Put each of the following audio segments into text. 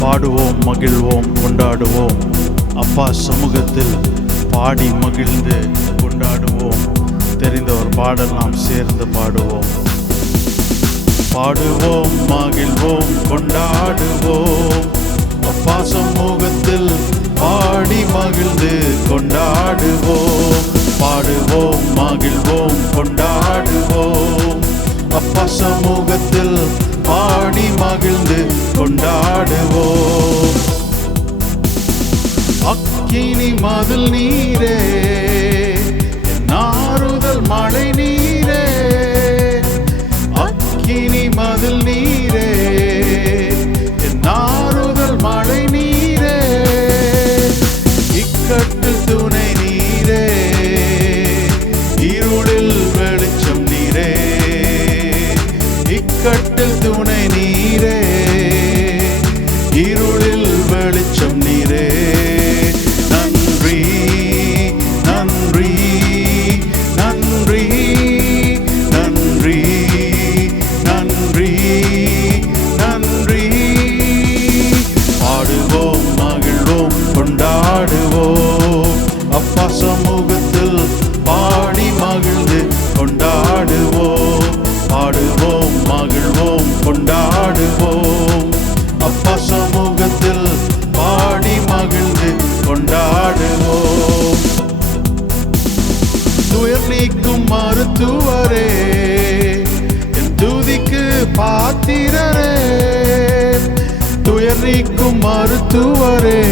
பாடுவோம், மகிழ்வோம், கொண்டாடுவோம். அப்பா சமூகத்தில் பாடி மகிழ்ந்து கொண்டாடுவோம். தெரிந்த ஒரு பாடல் நாம் சேர்ந்து பாடுவோம். பாடுவோம், மகிழ்வோம், கொண்டாடுவோம். அப்பா சமூகத்தில் பாடி மகிழ்ந்து கொண்டாடுவோம். பாடுவோம், மகிழ்வோம், கொண்டாடுவோம். அப்பா சமூகத்தில் பாடி மகிழ்ந்து கொண்டாடுவோம். அக்கினி மதில் நீரே, ஆறுதல் மழை நீரே. அக்கினி மதில் நீரே, ஆறுதல் மழை நீரே. இக்கட்டு துணை நீரே, இருளில் வெளிச்சம் நீரே. இக்கட்டில் துணை நீரே, இருளில் வெளிச்சம் நீரே. நன்றி நன்றி நன்றி நன்றி நன்றி நன்றி. பாடுவோம், மகிழ்வோம், கொண்டாடுவோம். அப்பா சமூகத்தில் பாடி மகிழ்ந்து கொண்டாடுவோம். பாடுவோம், மகிழ்வோம், கொண்டாடுவோம். அப்பா சமூகத்தில் பாடி மகிழ்ந்து கொண்டாடுவோம். துயர் நீக்கும் மருத்துவரே, என் துதிக்கு பாத்திரரே. துயர் நீக்கும் மருத்துவரே,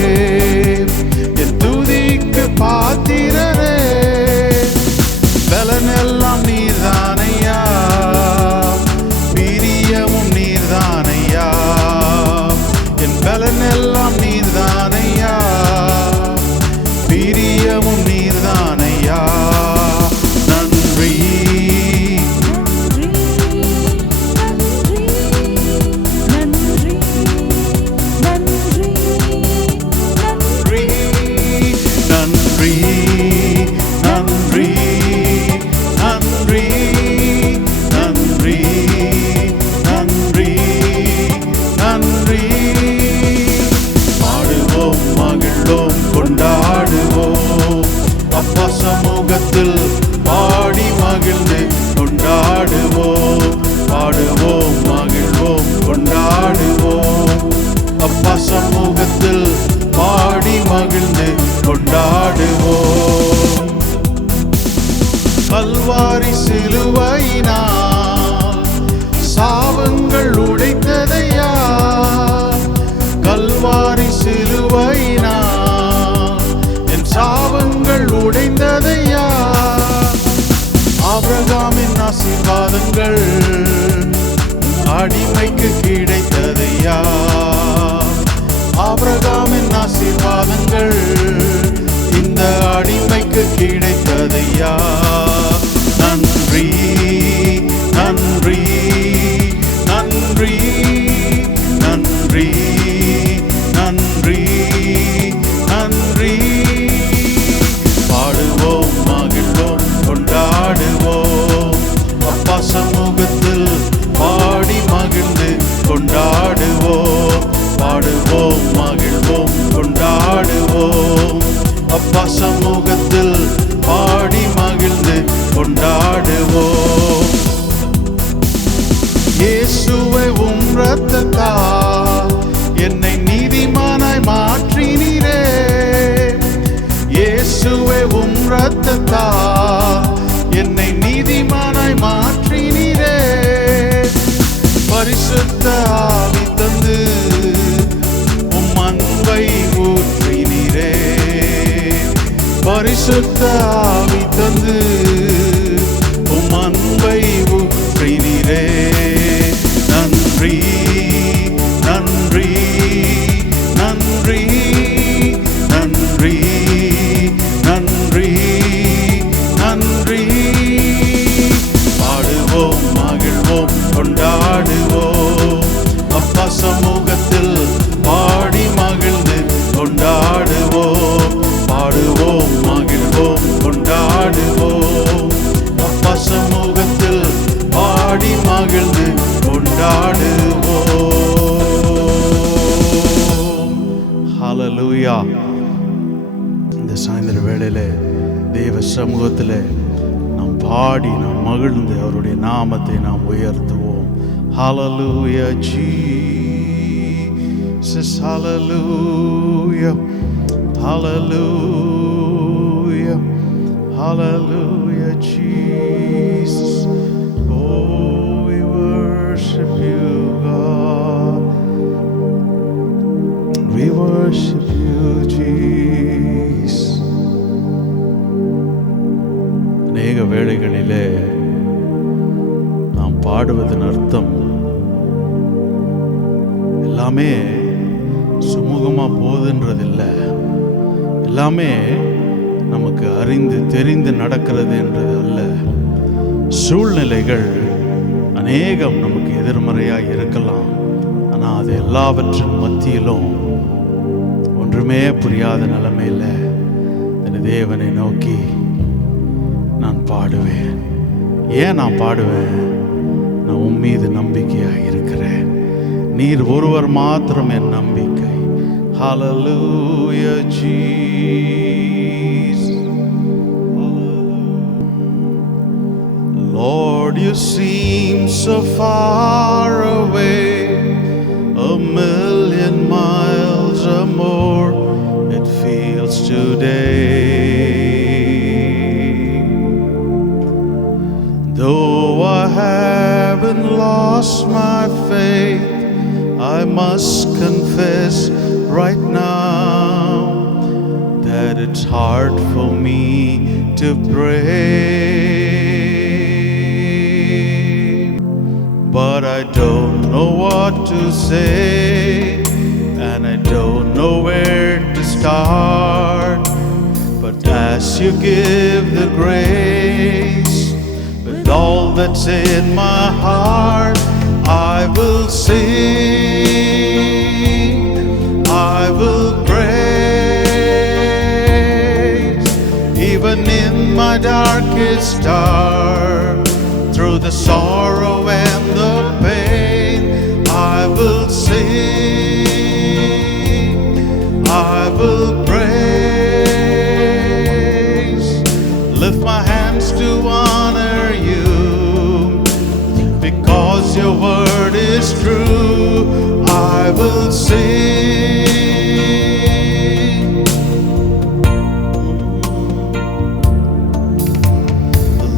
என் துதிக்கு பாத்திரரே. பலனெல்லாம் நீர்தானையா, பிரியமும் நீர்தானையா. என் பலனெல்லாம் நீர்தானையா, பிரியமும் நீர்தானையா. நன்றி நன்றி நன்றி நன்றி நன்றி நன்றி நன்றி. பாடுவோம், மகிழ்வோம், கொண்டாடுவோம். அப்பா சமூகத்தில் பாடி மகிழ்ந்து கொண்டாடுவோம். பாடுவோம், மகிழ்வோம், கொண்டாடுவோம். அப்பா சமூகத்தில் பாடி மகிழ்ந்து கொண்டாடுவோம். கல்வாரி சிலுவையினால் சாபங்கள் உடைத்ததையா. கல்வாரி சிலுவையினால் என் சாபங்கள் உடைந்ததையா. ஆபிரகாமின் ஆசீர்வாதங்கள் அடிமைக்கு கிடைத்ததையா. ஆபிரகாமின் ஆசீர்வாதங்கள் இந்த அடிமைக்கு கிடைத்ததையா. நன்றி நன்றி நன்றி நன்றி நன்றி நன்றி. பாடுவோம், மகிழ்வோம், கொண்டாடுவோம். அப்பா சமூகத்தில் பாடி மகிழ்ந்து கொண்டாடுவோம். பாடுவோம், மகிழ்வோம், கொண்டாடுவோம். அப்பா சமூகத்தில் பாடி மகிழ்ந்து கொண்டாடுவோம். இயேசுவே உம் இரத்தத்தால் என்னை நீதிமானாய் மாற்றினீரே. இயேசுவே உம் இரத்தத்தால் என்னை நீதிமானாய் மாற்றினீரே. பரிசுத்த ஆவி தந்து உம் அன்பை ஊற்றினீரே. பரிசுத்த ஆவி தந்து உம் அன்பை ஊற்றினீரே. நன்றி நன்றி நன்றி நன்றி நன்றி நன்றி. பாடுவோம், மகிழ்வோம், கொண்டாடுவோம். அப்பா சமூகத்தில் பாடி மகிழ்ந்து கொண்டாடுவோம். பாடுவோம், மகிழ்வோம், கொண்டாடுவோம். அப்பா சமூகத்தில் பாடி மகிழ்ந்து கொண்டாடுவோம். வேளையிலே தேவ சமூகத்திலே நாம் பாடி நாம் மகிழ்ந்து அவருடைய நாமத்தை நாம் உயர்த்துவோம். Hallelujah Jesus, hallelujah, hallelujah, hallelujah Jesus. Oh, we worship you God, we worship you Jesus. அநேக வேளைகளிலே நாம் பாடுவதன் அர்த்தம் எல்லாமே சுமூகமா போகுதுன்றதில்லை, எல்லாமே நமக்கு அறிந்து தெரிந்து நடக்கிறது என்றது அல்ல. சூழ்நிலைகள் அநேகம் நமக்கு எதிர்மறையாக இருக்கலாம். ஆனால் அது எல்லாவற்றின் மத்தியிலும் ஒன்றுமே புரியாத நிலைமையில் என் தேவனை நோக்கி நான் பாடுவேன். ஏன் நான் பாடுவேன்? நான் உன் மீது நம்பிக்கையாக இருக்கிறேன். நீர் ஒருவர் மாத்திரம் என் நம்பிக்கை. Hallelujah Jesus. Lord, you seem so far away, a million miles or more it feels today. Though I haven't lost my faith, I must confess right now that it's hard for me to pray. But I don't know what to say, and I don't know where to start. But as you give the grace, with all that's in my heart, I will sing, I will praise. Even in my darkest hour, through the sorrow and the pain, I will sing, I will praise. Lift my hands to honor you, because your word is true. I will sing.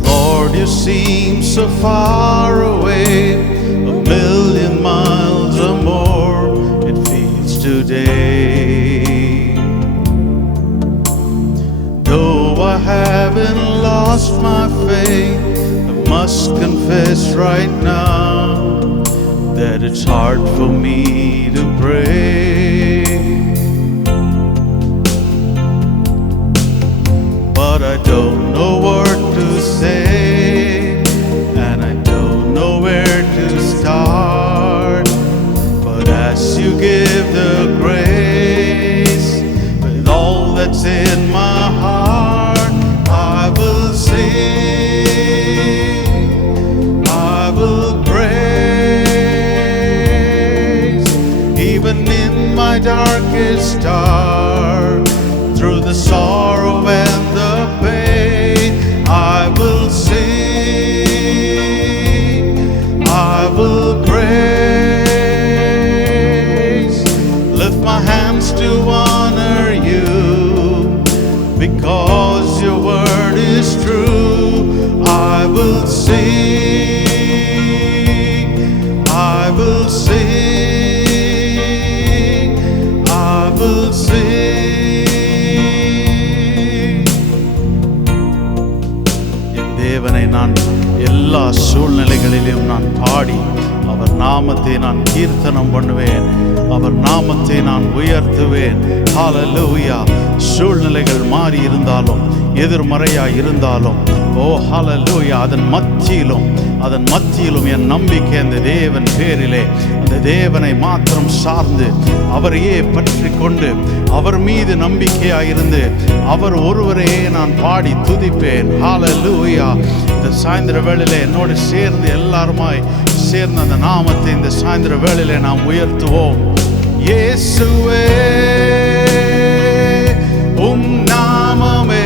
Lord, you seem so far away, a million miles or more it feels today. Though I haven't lost my faith, I must confess right now that it's hard for me to pray. But I don't know what to say, and I don't know where to start. But as you give the grace, with all that's in my heart, I will sing, I will praise. Even in my darkest hour, through the sorrow and the pain, I will sing, I will praise. Lift my hands to honor you, because your word is true. I will sing, I will sing, I will sing. என் தேவனை நான் எல்லா சூழ்நிலைகளிலும் நான் பாடி அவர் நாமத்தை நான் கீர்த்தனம் பண்ணுவேன், அவர் நாமத்தை நான் உயர்த்துவேன். ஹல்லேலூயா. சூழ்நிலைகள் மாறி இருந்தாலும், எதிர்மறையாய் இருந்தாலும், ஓ ஹல்லேலூயா, அதன் மத்தியிலும் என் நம்பிக்கை அந்த தேவன் பேரிலே, அந்த தேவனை மாத்திரம் சார்ந்து அவரையே பற்றி கொண்டு அவர் மீது நம்பிக்கையாயிருந்து அவர் ஒருவரையே நான் பாடி துதிப்பேன். ஹல்லேலூயா. இந்த சாயந்தர வேளையிலே என்னோடு சேர்ந்து எல்லாருமாய் சேர்ந்து அந்த நாமத்தை இந்த சாயந்தர வேளையிலே நாம் உயர்த்துவோம். இயேசுவே உம் நாமமே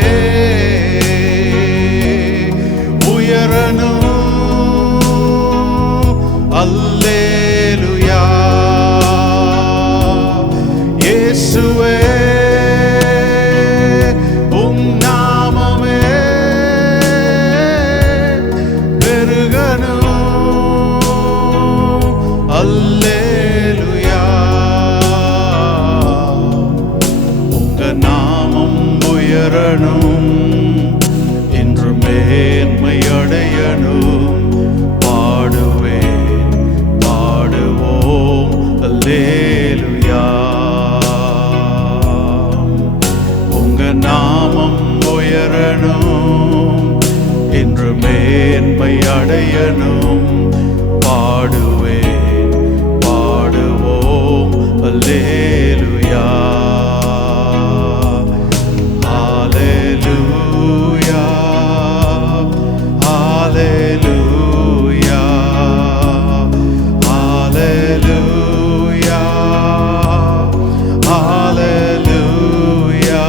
அடையணும். பாடுவேன், பாடுவோம் அல்லேலூயா, ஹalleluya, ஹalleluya, ஹalleluya, ஹalleluya,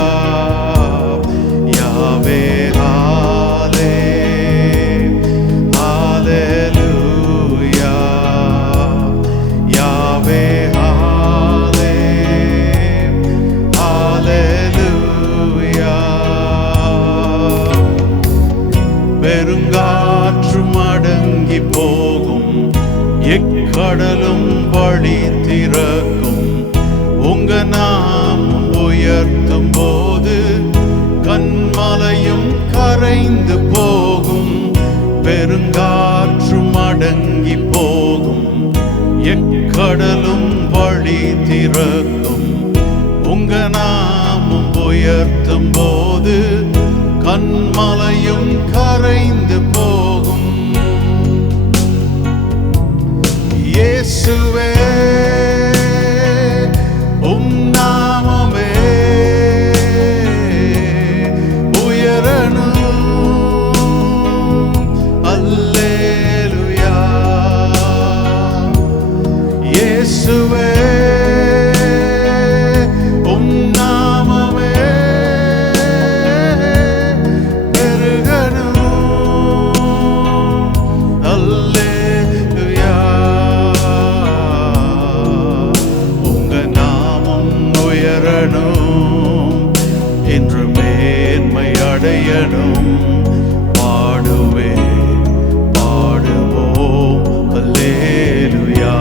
யாவே ஹalleluya, யாவே ஹalleluya. பெருங்காற்றும் அடங்கி போகும், எக்கடலும் வழி திறக்கும். உங்க நாமம் உயர்த்தும் போது கன்மலையும் கரைந்து போகும். பெருங்காற்றும் அடங்கி போகும், எக்கடலும் வழி திறக்கும். உங்க நாமம் உயர்த்தும் போது கன்மலையும் கரைந்து போகும். இயேசுவே உம் நாமமே உயரணும். அல்லேலூயா, இயேசுவே உம் நாமமே பெருகணும். அல்லேலூயா, உங்க நாமம் உயரணும், என்று மேன்மை அடையணும். பாடுவேன், பாடுவோம் அல்லேலூயா,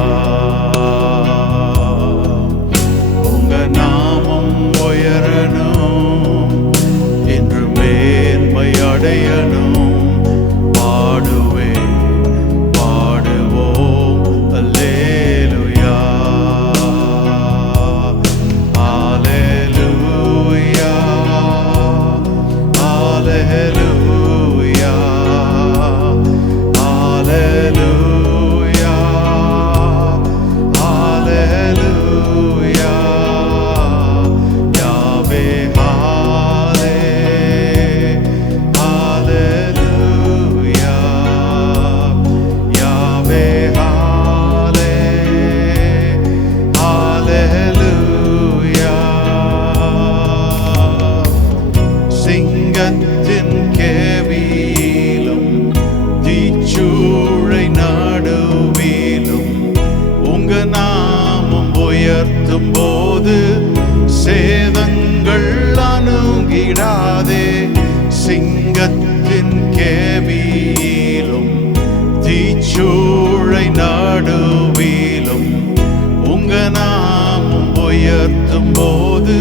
உங்க நாமம் உயரணும், என்று மேன்மை அடையணும். பாடுவேன், பாடுவோம் அல்லேலூயா, ஹalleluya, ஹalleluya, ஹalleluya, ஹalleluya, யாவே ஹalleluya, யாவே ஹalleluya. சிங்கத்தின் கேவியிலும் தீச்சூளை நடுவிலும் உங்க நாமம் உயர்த்தும் போது சேதங்கள் அணுகிடாதே. சிங்கத்தின் கேவியிலும் தீச்சூளை நடுவிலும் உங்க நாமம் உயர்த்தும் போது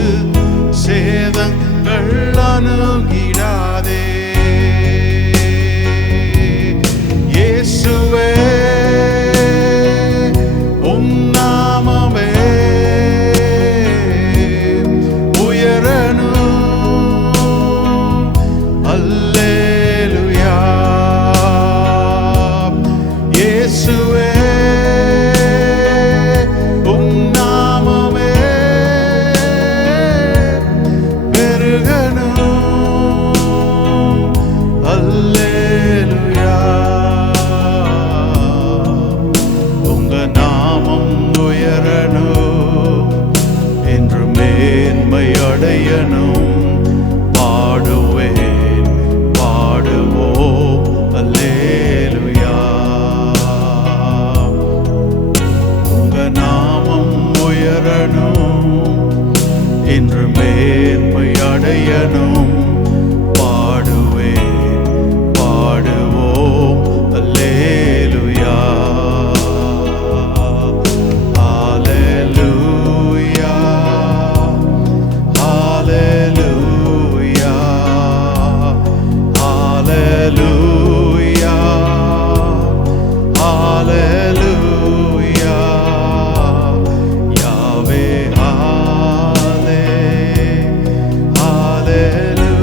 சேதங்கள் அணுகிடாதே. இயேசுவே உம் நாமமே உயரணும். அல்லேலூயா, இயேசுவே உம் நாமமே பெருகணும். அல்லேலூயா, உங்க நாமம் உயரணும், என்று மேன்மை அடையணும். பாடுவேன், பாடுவோம் அல்லேலூயா, உங்க நாமம் உயரணும், என்று மேன்மை அடையணும். பாடுவேன், பாடுவோம் அல்லேலூயா, ஹalleluya, ஹalleluya, ஹalleluya, ஹalleluya, யாவே ஹalleluya.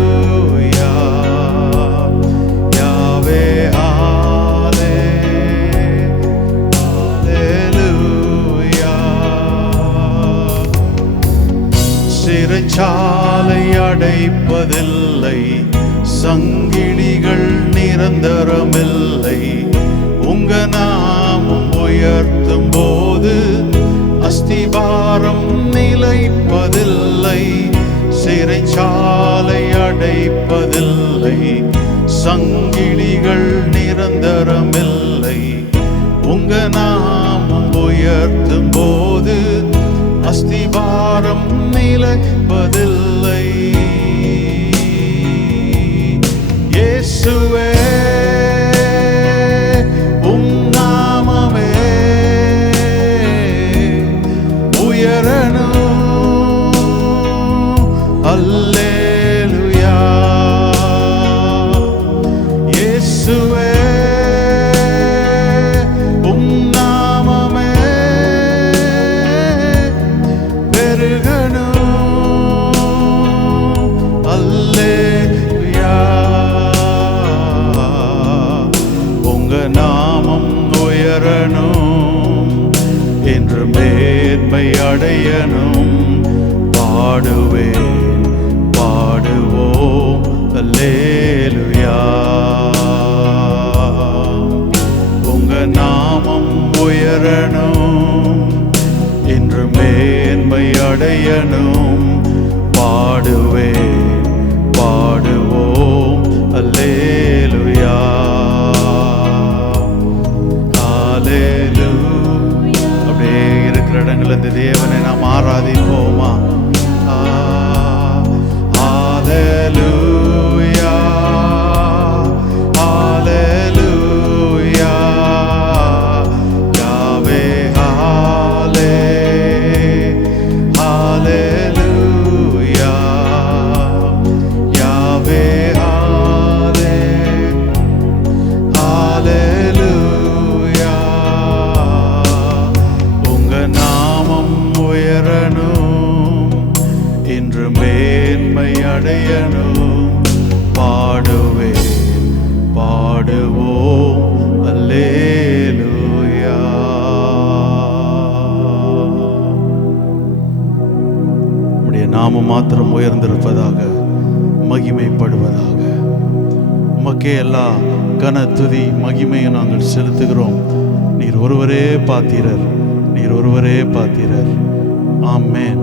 சிறைச்சாலை அடைப்பதில்லை, சங்கிலிகள் நிரந்தரமில்லை. உங்க நாமம் உயர்த்தும் போது அஸ்திபாரம் நிலைப்பதில்லை. சிறைச்சாலை அடைப்பதில்லை, சங்கிலிகள் நிரந்தரமில்லை. உங்க நாமம் உயர்த்தும் போது அஸ்திபாரம் நிலைப்பதில்லை. இயேசுவே உம் நாமமே உயரணும். அல்லேலூயா. இயேசுவே உம் நாமமே பெருகணும். அல்லேலூயா. உங்க நாமம் உயரணும், என்று மேன்மை அடையணும். பாடுவேன், பாடுவோம் அல்லேலூயா. உங்க நாமம் உயரணும், என்று மேன்மை அடையணும். பாடுவேன், பாடுவோம் அல்லேலூயா. ஹல்லேலூயா. அப்படியே இருக்கிற இடங்கள் இந்த தேவனை நாம் ஆராதிப்போமா? ஹல்லேலூயா, ஹல்லேலூயா. யாவே ஹல்லே, ஹல்லேலூயா. யாவே ஹல்லே, ஹல்லேலூயா. உங்க நாமம் உயரணும், இன்று மேன்மை அடையணும். பாடுவேன், பாடுவோம் அல்லேலூயா. உம்முடைய நாமம் மாத்திரம் உயர்ந்திருப்பதாக, மகிமைப்படுவதாக. உமக்கே எல்லா கன துதி மகிமையை நாங்கள் செலுத்துகிறோம். நீர் ஒருவரே பாத்திரர், நீர் ஒருவரே பாத்திரர். ஆமென்.